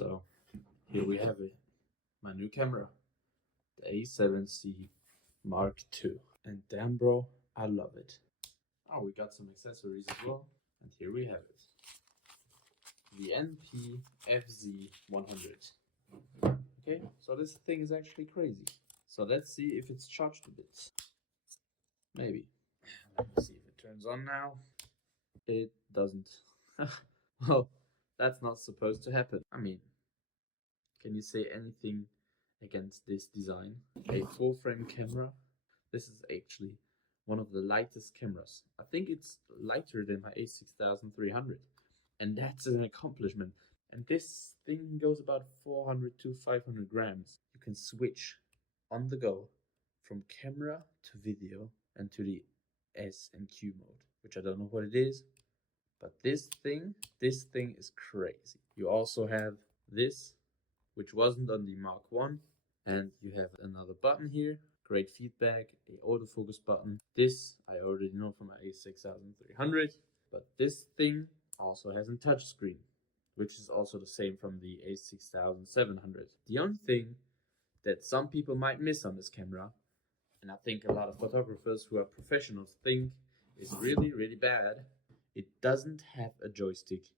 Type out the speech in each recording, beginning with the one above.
So here we have it, my new camera, the A7C Mark II. And damn bro, I love it. Oh, we got some accessories as well. And here we have it, the NP-FZ100. Okay, so this thing is actually crazy. So let's see if it's charged a bit. Maybe. Let me see if it turns on now. It doesn't. Well, that's not supposed to happen. I mean, can you say anything against this design? A full frame camera. This is actually one of the lightest cameras. I think it's lighter than my a6300, and that's an accomplishment. And this thing goes about 400 to 500 grams. You can switch on the go from camera to video and to the S and Q mode, which I don't know what it is, but this thing is crazy. You also have this, which wasn't on the Mark I, and you have another button here, great feedback, a autofocus button. This I already know from my a6300, but this thing also has a touchscreen, which is also the same from the a6700. The only thing that some people might miss on this camera, and I think a lot of photographers who are professionals think is really, really bad, it doesn't have a joystick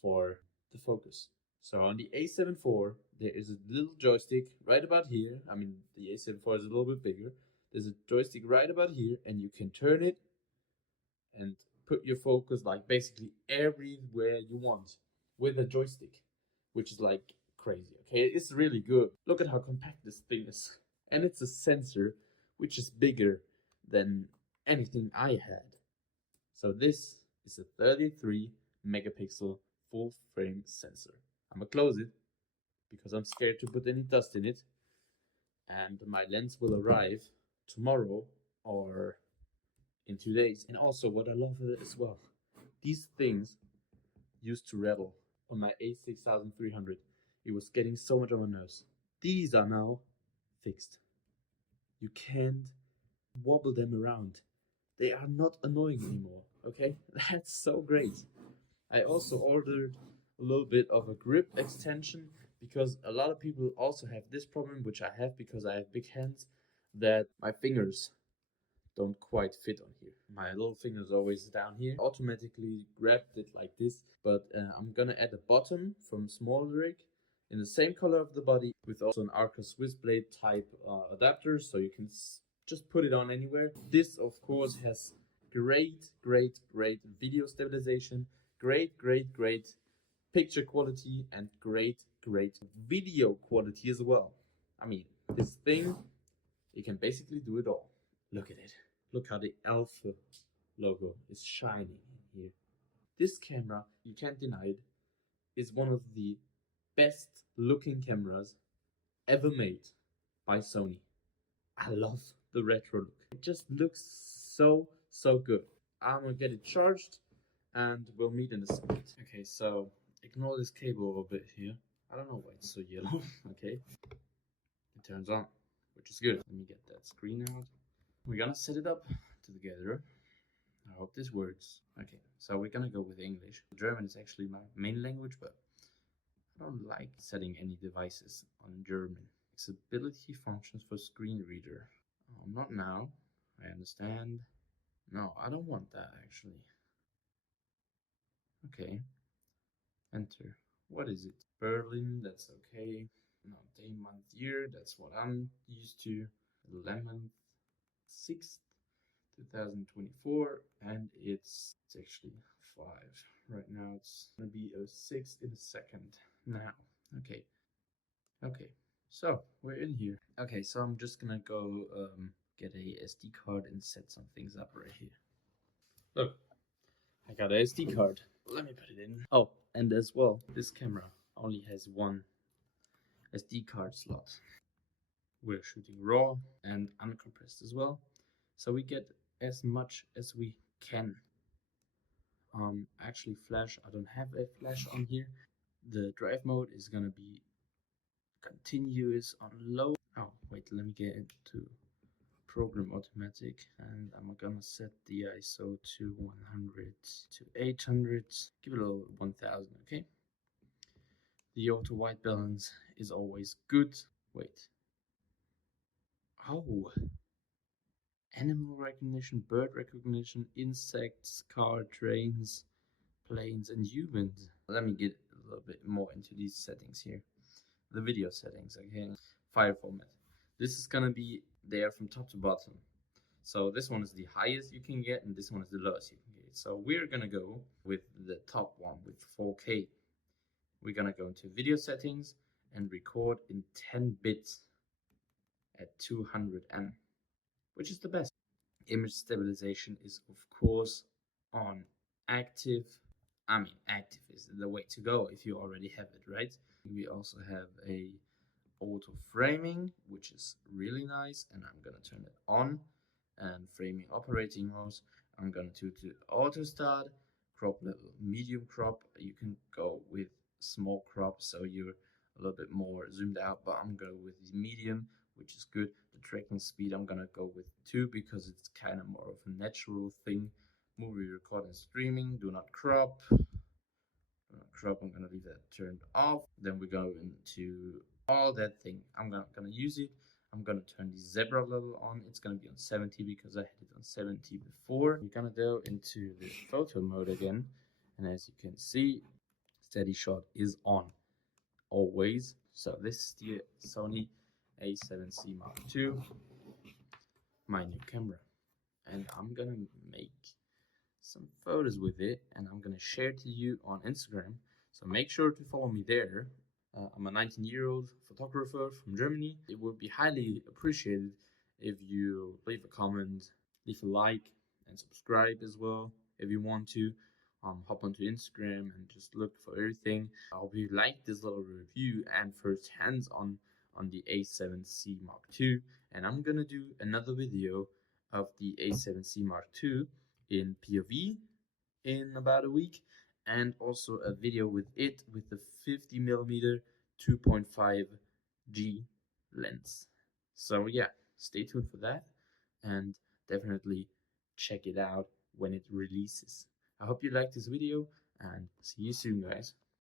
for the focus. So on the a7 IV, there is a little joystick right about here. I mean, the a7 IV is a little bit bigger. There's a joystick right about here, and you can turn it and put your focus like basically everywhere you want with a joystick, which is like crazy. Okay, it's really good. Look at how compact this thing is. And it's a sensor which is bigger than anything I had. So this is a 33 megapixel full frame sensor. I'm gonna close it because I'm scared to put any dust in it, and my lens will arrive tomorrow or in 2 days. And also what I love with it as well, these things used to rattle on my a6300. It was getting so much on my nerves. These are now fixed. You can't wobble them around. They are not annoying anymore, okay? That's so great. I also ordered a little bit of a grip extension because a lot of people also have this problem, which I have because I have big hands, that my fingers don't quite fit on here. My little finger is always down here. Automatically grabbed it like this, but I'm gonna add a bottom from Small Rig in the same color of the body with also an Arca Swiss blade type adapter, so you can just put it on anywhere. This of course has great video stabilization, great picture quality, and great video quality as well. I mean, this thing, you can basically do it all. Look at it. Look how the Alpha logo is shining here. This camera, you can't deny it, is one of the best looking cameras ever made by Sony. I love the retro look. It just looks so good. I'm gonna get it charged and we'll meet in a second. Okay, so ignore this cable a bit here. I don't know why it's so yellow. Okay, it turns on, which is good. Let me get that screen out. We're gonna set it up together. I hope this works. Okay, so we're gonna go with English. German is actually my main language, but I don't like setting any devices on German. Accessibility functions for screen reader. Oh, not now. I understand. No, I don't want that actually. Okay. Enter. What is it? Berlin, that's okay. No, day, month, year, that's what I'm used to. 11th, 6th, 2024, and it's actually 5. Right now it's gonna be a 6 in a second. Now, okay. So we're in here. Okay, so I'm just gonna go get a SD card and set some things up right here. Look, I got a SD card. Let me put it in. Oh, and as well, this camera only has one SD card slot. We're shooting RAW and uncompressed as well, so we get as much as we can. Actually flash, I don't have a flash on here. The drive mode is gonna be continuous on low. Oh wait, let me get it to program automatic, and I'm gonna set the ISO to 100 to 800. Give it a little 1000. Okay, The auto white balance is always good. Wait. Oh, animal recognition, bird recognition, insects, car, trains, planes, and humans. Let me get a little bit more into these settings here. The video settings, okay? File format. This is gonna be there from top to bottom. So this one is the highest you can get, and this one is the lowest you can get. So we're gonna go with the top one with 4K. We're gonna go into video settings and record in 10 bits at 200M, which is the best. Image stabilization is of course on active. I mean, active is the way to go if you already have it, right? We also have a auto framing, which is really nice, and I'm gonna turn it on. And framing operating modes, I'm gonna do auto start, crop level, medium crop. You can go with small crop, so you're a little bit more zoomed out, but I'm going with the medium, which is good. The tracking speed, I'm gonna go with 2 because it's kind of more of a natural thing. Movie recording streaming, do not crop. I'm gonna leave that turned off. Then we go into all that thing. I'm gonna use it. I'm gonna turn the zebra level on. It's gonna be on 70 because I had it on 70 before. We're gonna go into the photo mode again, and as you can see, steady shot is on always. So this is the Sony a7c Mark II, my new camera, and I'm gonna make some photos with it, and I'm gonna share to you on Instagram. So make sure to follow me there. I'm a 19-year-old photographer from Germany. It would be highly appreciated if you leave a comment, leave a like, and subscribe as well if you want to. Hop onto Instagram and just look for everything. I hope you like this little review and first hands on the a7c Mark II. And I'm gonna do another video of the a7c Mark II in POV in about a week, and also a video with it with the 50mm 2.5G lens. So yeah, stay tuned for that, and definitely check it out when it releases. I hope you liked this video, and see you soon, guys.